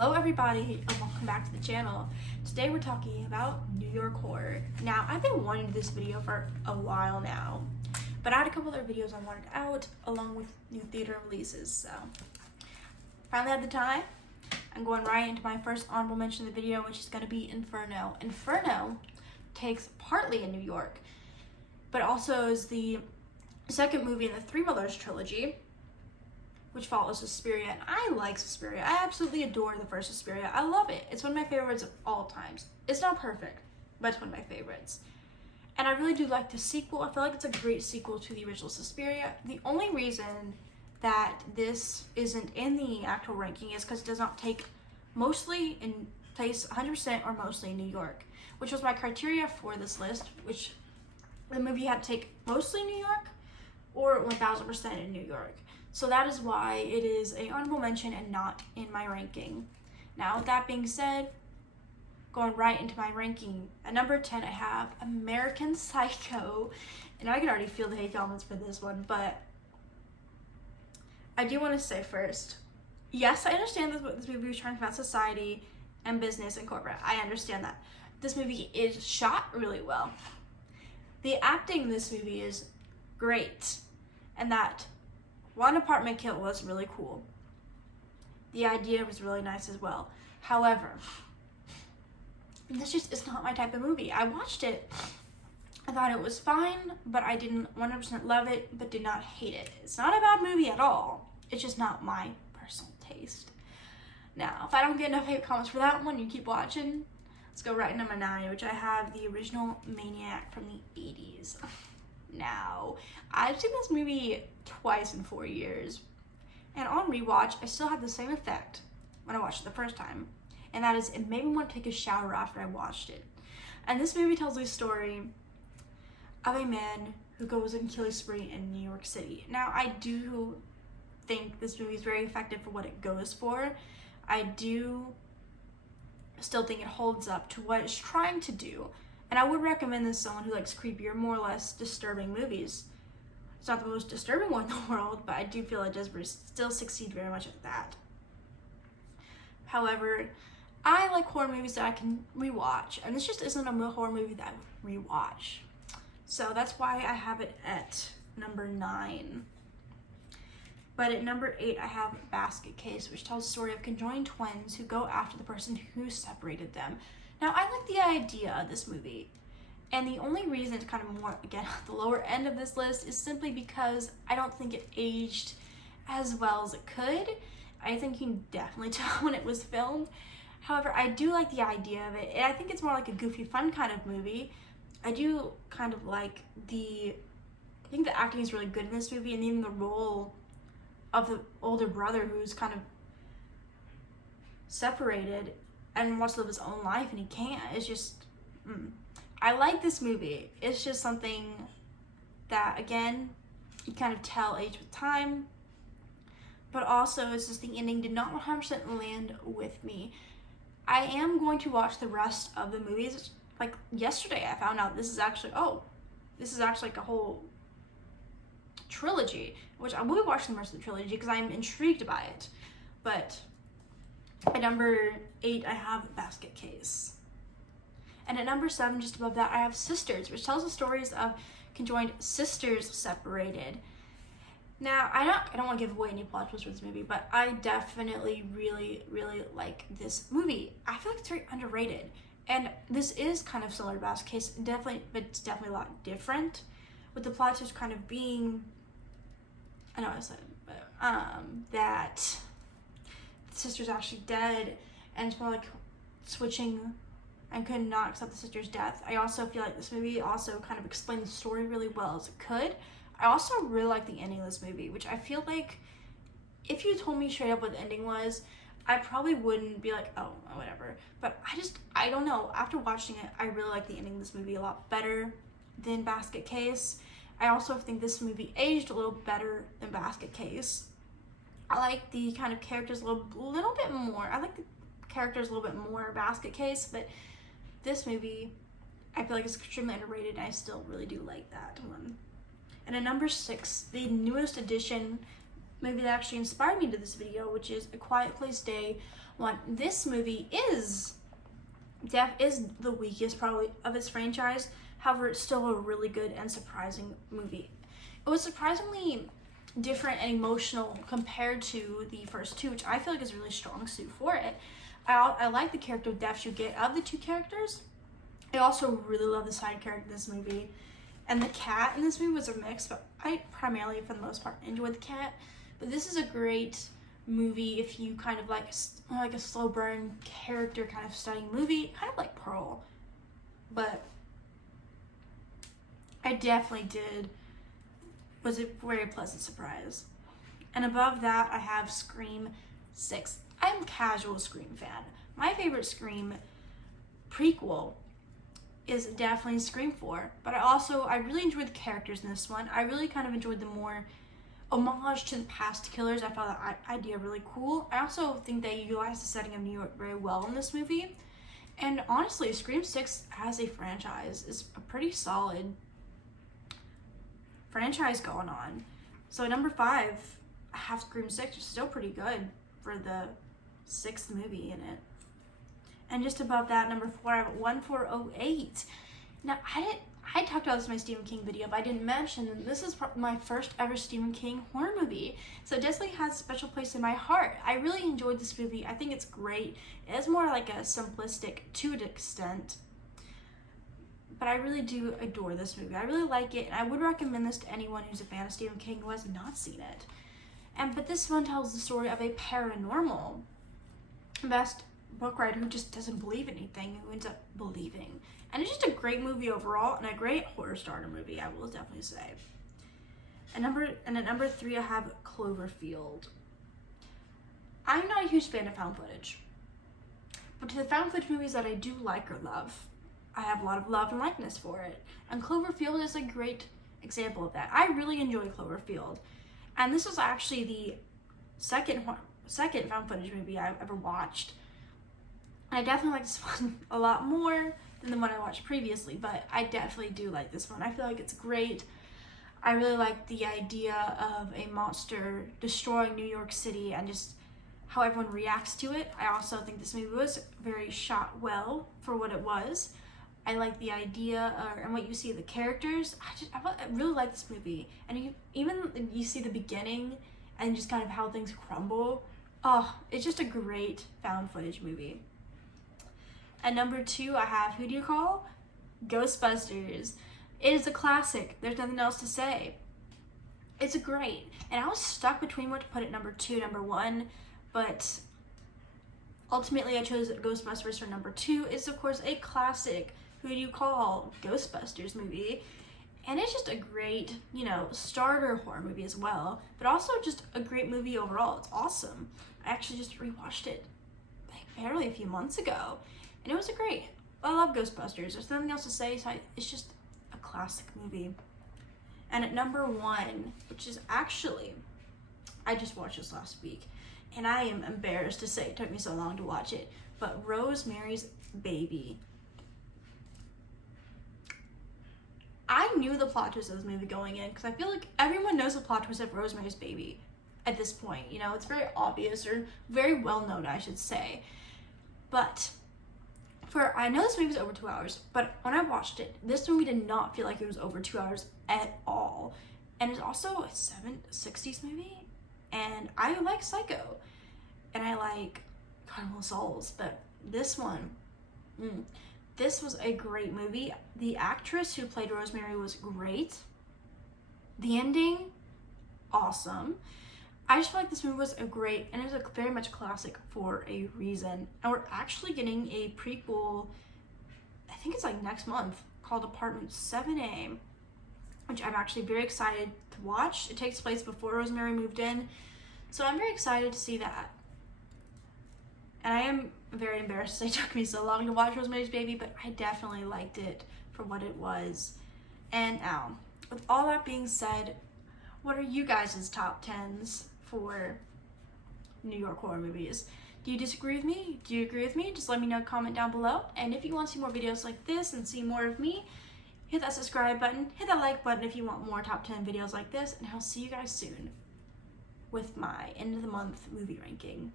Hello everybody and welcome back to the channel. Today we're talking about New York horror. Now I've been wanting to do this video for a while now, but I had a couple other videos I wanted out along with new theater releases, so finally had the time. I'm going right into my first honorable mention of the video, which is going to be Inferno. Inferno takes partly in New York, but also is the second movie in the Three Mothers trilogy, which follows Suspiria, and I like Suspiria. I absolutely adore the first Suspiria. I love it. It's one of my favorites of all times. It's not perfect, but it's one of my favorites. And I really do like the sequel. I feel like it's a great sequel to the original Suspiria. The only reason that this isn't in the actual ranking is because it does not take mostly in place 100% or mostly in New York, which was my criteria for this list, which the movie had to take mostly New York or 1000% in New York. So that is why it is an honorable mention and not in my ranking. Now, with that being said, going right into my ranking, at number 10 I have American Psycho, and I can already feel the hate comments for this one, but I do want to say first, yes, I understand this movie is trying about society and business and corporate. I understand that. This movie is shot really well. The acting in this movie is great, and that one apartment kill was really cool. The idea was really nice as well. However, this just is not my type of movie. I watched it, I thought it was fine, but I didn't 100% love it, but did not hate it. It's not a bad movie at all. It's just not my personal taste. Now, if I don't get enough hate comments for that one, you keep watching. Let's go right to number 9, which I have the original Maniac from the 80s. Now, I've seen this movie twice in 4 years, and on rewatch, I still had the same effect when I watched it the first time, and that is it made me want to take a shower after I watched it. And this movie tells the story of a man who goes on a killing spree in New York City. Now, I do think this movie is very effective for what it goes for. I do still think it holds up to what it's trying to do. And I would recommend this to someone who likes creepy or more or less disturbing movies. It's not the most disturbing one in the world, but I do feel it does still succeed very much at that. However, I like horror movies that I can rewatch, and this just isn't a horror movie that I would rewatch. So that's why I have it at number 9. But at number 8, I have Basket Case, which tells the story of conjoined twins who go after the person who separated them. Now, I like the idea of this movie, and the only reason it's kind of more, again, the lower end of this list is simply because I don't think it aged as well as it could. I think you can definitely tell when it was filmed. However, I do like the idea of it, and I think it's more like a goofy, fun kind of movie. I do kind of like I think the acting is really good in this movie, and even the role of the older brother who's kind of separated and wants to live his own life and he can't. It's just, I like this movie. It's just something that, again, you kind of tell age with time, but also it's just the ending did not 100% land with me. I am going to watch the rest of the movies. Like yesterday I found out this is actually like a whole trilogy, which I will be watching the rest of the trilogy because I'm intrigued by it. But at number 8, I have Basket Case. And at number 7, just above that, I have Sisters, which tells the stories of conjoined sisters separated. Now, I don't want to give away any plot twists for this movie, but I definitely really, really like this movie. I feel like it's very underrated. And this is kind of similar to Basket Case, definitely, but it's definitely a lot different. With the plot twist kind of being, I know what I said, but that the sister's actually dead, and it's more like switching and could not accept the sister's death. I also feel like this movie also kind of explained the story really well as it could. I also really like the ending of this movie, which I feel like if you told me straight up what the ending was, I probably wouldn't be like, oh, whatever. But I don't know. After watching it, I really like the ending of this movie a lot better than Basket Case. I also think this movie aged a little better than Basket Case. I like the kind of characters a little bit more. I like the characters a little bit more Basket Case, but this movie I feel like it's extremely underrated, and I still really do like that one. And at number 6, the newest addition movie that actually inspired me to this video, which is A Quiet Place Day, one. This movie is the weakest probably of its franchise. However, it's still a really good and surprising movie. It was surprisingly different and emotional compared to the first two, which I feel like is a really strong suit for it. I like the character depth you get of the two characters. I also really love the side character in this movie. And the cat in this movie was a mix, but I primarily, for the most part, enjoyed the cat. But this is a great movie if you kind of like a slow burn character kind of study movie, kind of like Pearl. But I definitely was a very pleasant surprise. And above that, I have Scream 6. I'm a casual Scream fan. My favorite Scream prequel is definitely Scream 4, but I really enjoyed the characters in this one. I really kind of enjoyed the more homage to the past killers. I found that idea really cool. I also think they utilized the setting of New York very well in this movie. And honestly, Scream 6 as a franchise is a pretty solid franchise going on. So at number 5, I have Scream 6, which is still pretty good for the 6th movie in it. And just above that, number 4, I have 1408. Now, I talked about this in my Stephen King video, but I didn't mention that this is my first ever Stephen King horror movie. So it definitely has a special place in my heart. I really enjoyed this movie. I think it's great. It's more like a simplistic to an extent, but I really do adore this movie. I really like it, and I would recommend this to anyone who's a fan of Stephen King who has not seen it. But this one tells the story of a paranormal best book writer who just doesn't believe anything, who ends up believing. And it's just a great movie overall, and a great horror starter movie, I will definitely say. And at number 3, I have Cloverfield. I'm not a huge fan of found footage, but to the found footage movies that I do like or love, I have a lot of love and likeness for it. And Cloverfield is a great example of that. I really enjoy Cloverfield. And this was actually the second found footage movie I've ever watched. I definitely like this one a lot more than the one I watched previously, but I definitely do like this one. I feel like it's great. I really like the idea of a monster destroying New York City and just how everyone reacts to it. I also think this movie was very shot well for what it was. I like the idea and what you see of the characters. I really like this movie. And even you see the beginning and just kind of how things crumble. Oh, it's just a great found footage movie. At number 2, I have, who do you call? Ghostbusters. It is a classic. There's nothing else to say. It's great. And I was stuck between what to put at number 2, number 1, but ultimately I chose Ghostbusters for number 2. It's of course a classic, who do you call? Ghostbusters movie. And it's just a great, starter horror movie as well, but also just a great movie overall. It's awesome. I actually just rewatched it barely a few months ago, and it was great. I love Ghostbusters. There's nothing else to say, so it's just a classic movie. And at number 1, which is actually, I just watched this last week, and I am embarrassed to say it took me so long to watch it, but Rosemary's Baby. I knew the plot twist of this movie going in, because I feel like everyone knows the plot twist of Rosemary's Baby at this point. It's very obvious, or very well known, I should say. But I know this movie was over 2 hours, but when I watched it, this movie did not feel like it was over 2 hours at all. And it's also a 60s movie, and I like Psycho, and I like Carnival of Souls, but this one, this was a great movie. The actress who played Rosemary was great. The ending, awesome. I just feel like this movie was and it was a very much classic for a reason. And we're actually getting a prequel, I think it's like next month, called Apartment 7A, which I'm actually very excited to watch. It takes place before Rosemary moved in, so I'm very excited to see that. And I am very embarrassed it took me so long to watch Rosemary's Baby, but I definitely liked it for what it was. And now, with all that being said, what are you guys' top 10s for New York horror movies? Do you disagree with me? Do you agree with me? Just let me know, comment down below. And if you want to see more videos like this and see more of me, hit that subscribe button, hit that like button if you want more top 10 videos like this, and I'll see you guys soon with my end of the month movie ranking.